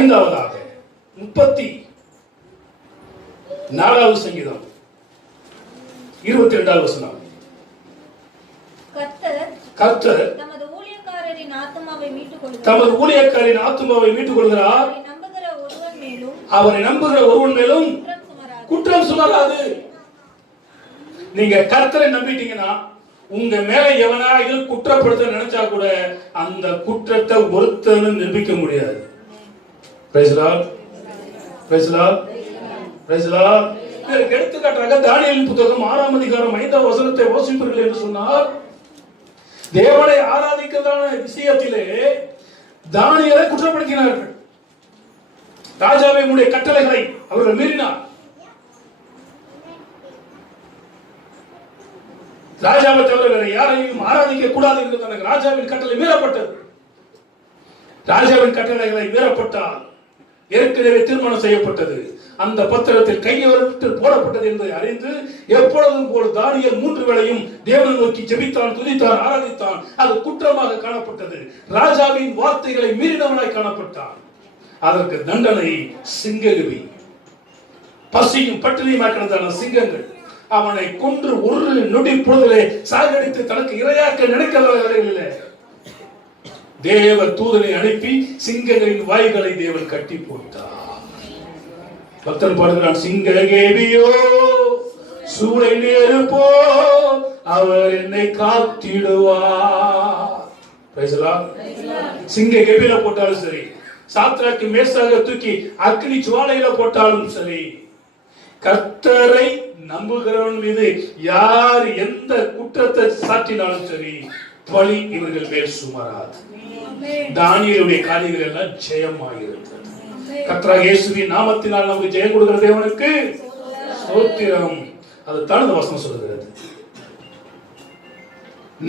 ஐந்தாவதாக முப்பத்தி நாலாவது சங்கீதம் இருபத்தி ரெண்டாவது வசனம். கர்த்தர் தமது ஊழியக்காரரின் ஆத்மாவை மீட்டுக் கொள்கிறார் அவரை நம்புகிற ஒருவன் மேலும் குற்றம் சுமராது. நீங்க கர்த்தரை நம்பிட்டீங்கன்னா உங்க மேல எவனாவது குற்றப்படுத்த நினைச்சா கூட அந்த குற்றத்தை ஒருத்தனும் நிரூபிக்க முடியாது. எடுத்துக்காட்டாக தானியேலின் புத்தகம் ஆறாம் அதிகாரம் ஐந்தாம் வசனத்தை வாசிப்பீர்கள் என்று சொன்னால் தேவனை ஆராதிக்கிறதான விஷயத்திலே தானியலை குற்றப்படுத்தினார்கள். ராஜாவை உடைய கட்டளைகளை அவர்கள் மீறினார். ராஜாவை தவிர வேற யாரையும் ஆராதிக்க கூடாது என்று ராஜாவின் கட்டளை மீறப்பட்டது. ராஜாவின் கட்டளைகளை மீறப்பட்டால் ஏற்கனவே திருமணம் செய்யப்பட்டது. அந்த பத்திரத்தில் கையெழுத்து போடப்பட்டது என்பதை அறிந்து எப்பொழுதும் போல் தானியல் மூன்று வேளையும் தேவனை நோக்கி ஜெபித்தான் துதித்தான் ஆராதித்தான். அது குற்றமாக காணப்பட்டது. ராஜாவின் வார்த்தைகளை மீறினவனாய் காணப்பட்டான். அதற்கு தண்டனை சிங்ககுவி பசியும் பட்டினியுமா கிடந்தான சிங்கங்கள். அவனை கொன்று ஒரு நொடி பொழுதிலே சாகடித்து தனக்கு இரையாக்க நினைக்கிறவர்களில் தேவ தூதனை அனுப்பி சிங்கங்களின் வாய்களை தேவன் கட்டி போட்டார். பக்தன் பாடுகிறான் சிங்க கேபியோ சூளை நேருப்போ அவர் என்னை காத்திடுவார். சிங்க கெபில போட்டாலும் சரி சாத்ராக்கு மேசாக தூக்கி அக்னி ஜுவாலையில போட்டாலும் சரி கர்த்தரை நம்புகிறவன் மீது யார் எந்த குற்றத்தை சாட்டினாலும் சரி பழி இவர்கள் மேல் சுமராது. தானியலுடைய காரியங்கள் எல்லாம் ஜெயமாயிருந்தது கர்த்தராக இயேசுவின் நாமத்தினால் நமக்கு ஜெயம் கொடுக்கிற தேவனுக்கு ஸ்தோத்திரம். அதுதான் இந்த வசனம் சொல்லுகிறது.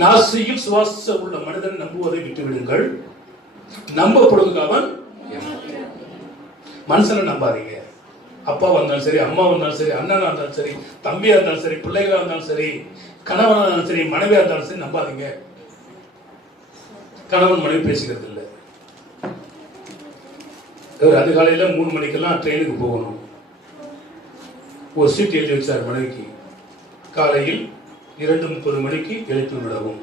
நாசியில் சுவாச உள்ள மனிதன் நம்புவதை விட்டு விடுங்கள். நம்பப்படுவதற்கு அவன். மனுஷனை நம்பாதீங்க. அப்பா வந்தாலும் சரி அம்மா வந்தாலும் சரி அண்ணனா இருந்தாலும் சரி தம்பியா இருந்தாலும் சரி பிள்ளைகளா இருந்தாலும் சரி கணவனா இருந்தாலும் சரி மனைவியா இருந்தாலும் சரி நம்பாதீங்க. கணவன் மனைவி பேசிக்கிறது இல்லை. அதிகாலையில் மூணு மணிக்கெல்லாம் ட்ரெயினுக்கு போகணும். ஒரு சீட் எழுதி வச்சார் மனைவிக்கு. காலையில் இரண்டு முப்பது மணிக்கு எழுப்பி விடவும்.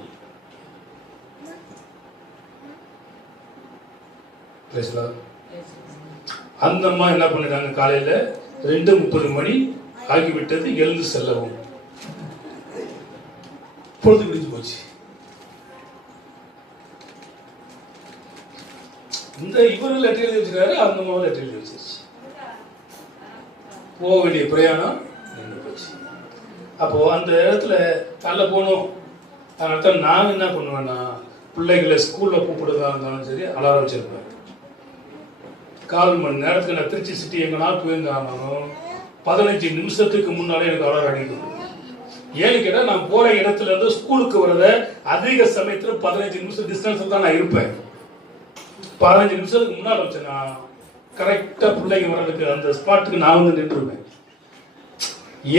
அந்த அம்மா என்ன பண்ணிட்டாங்க? காலையில ரெண்டு முப்பது மணி ஆகிவிட்டது எழுந்து செல்லவும். பொழுது விடிஞ்சு போச்சு. இந்த இவர் லெட்டர் எழுதி வச்சிருக்காரு அந்த அம்மாவும் லெட்டர் எழுதி வச்சிருச்சு. போக வேண்டிய பிரயாணம் நின்று போச்சு. அப்போ அந்த இடத்துல தள்ள போகணும் அதனால நான் என்ன பண்ணுவேன்னா பிள்ளைகளை ஸ்கூலில் கூப்பிடுறதா இருந்தாலும் சரி அலாரம் வச்சிருப்பேன். கால் மணி நேரத்துக்கு நான் திருச்சி சிட்டி எங்கன்னா போயிருந்தாலும் பதினஞ்சு நிமிஷத்துக்கு முன்னாலே எனக்கு அலாரம் அடிக்கும் ஏன்னு கேட்டால் நான் போகிற இடத்துல இருந்து ஸ்கூலுக்கு வரத அதிக சமயத்தில் பதினஞ்சு நிமிஷம் டிஸ்டன்ஸில் தான் நான் இருப்பேன். பதினஞ்சு நிமிஷத்துக்கு முன்னாடி வச்சேன்னா கரெக்டாக பிள்ளைங்க வர்றதுக்கு அந்த ஸ்பாட்டுக்கு நான் வந்து நின்றுவேன்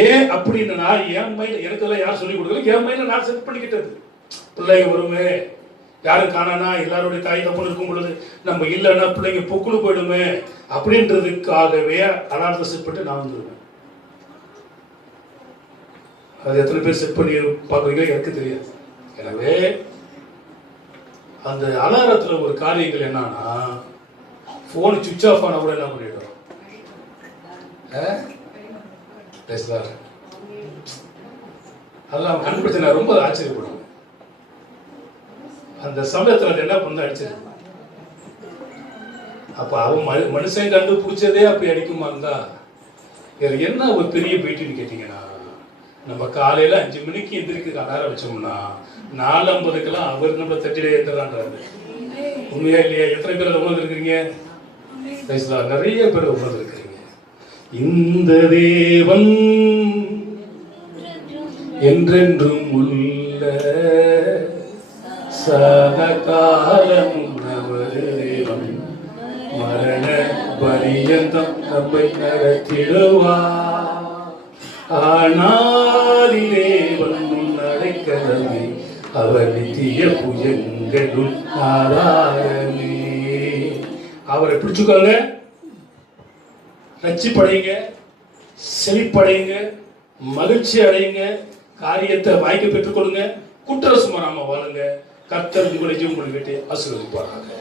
ஏன் அப்படின்னா என் மைண்ட் எனக்கு எல்லாம் யார் சொல்லி கொடுக்கல. என் மைண்ட் நான் செட் பண்ணிக்கிட்டது. பிள்ளைங்க வருமே யாரும் காணானா எல்லாருடைய தாய் தப்பு இருக்கும் பொழுது நம்ம இல்லைன்னா பிள்ளைங்க பொக்குழு போயிடுமே அப்படின்றதுக்காகவே அலாரத்தை செட் பண்ணிட்டு நான் வந்துடுவேன் அது எத்தனை பேர் செட் பண்ணி பார்க்குறீங்களோ எனக்கு தெரியாது. எனவே அந்த அலாரத்தில் ஒரு காரியங்கள் என்னன்னா ஃபோன் சுவிச் ஆஃப் ஆன கூட என்ன பண்ணிட்டோம் அதெல்லாம் கண்டுபிடிச்சு நான் ரொம்ப ஆச்சரியப்படுவேன் அந்த சமயத்தில் அது என்ன பண்ண அடிச்சது? அப்ப அவன் மனு- மனுஷன் கண்டுபிடிச்சதே அப்படி அடிக்குமா இருந்தா என்ன ஒரு பெரிய பேட்டின்னு கேட்டீங்கன்னா நம்ம காலையில அஞ்சு மணிக்கு எந்திரிக்க அலாரம் வச்சோம்னா நாலு ஐம்பதுக்கெல்லாம் அவர் நம்ம தட்டிலே ஏத்துறான்றாரு. உண்மையா இல்லையா? எத்தனை பேர் உணர்ந்து இருக்கிறீங்க நிறைய பேர் உணர்ந்து இருக்கிறீங்க இந்த தேவன் என்றென்றும் உள்ள சதகாலம் நமது தேவன். மரண பரியந்தம் நம்மை நடத்திடுவார். ஆனால் தேவன் அடைக்கலமே அவர் நித்திய புயங்களும் ஆதாரமே அவரை பிடிச்சுக்கோங்க. ரட்சிப்படையுங்க செழிப்படைங்க மகிழ்ச்சி அடையுங்க. காரியத்தை வாய்க்க பெற்றுக் கொடுங்க குற்ற சுமராம வாழுங்க. கர்த்தர் உங்களை ஜீவன் பண்ணி ஆசீர்வதிப்பாராங்க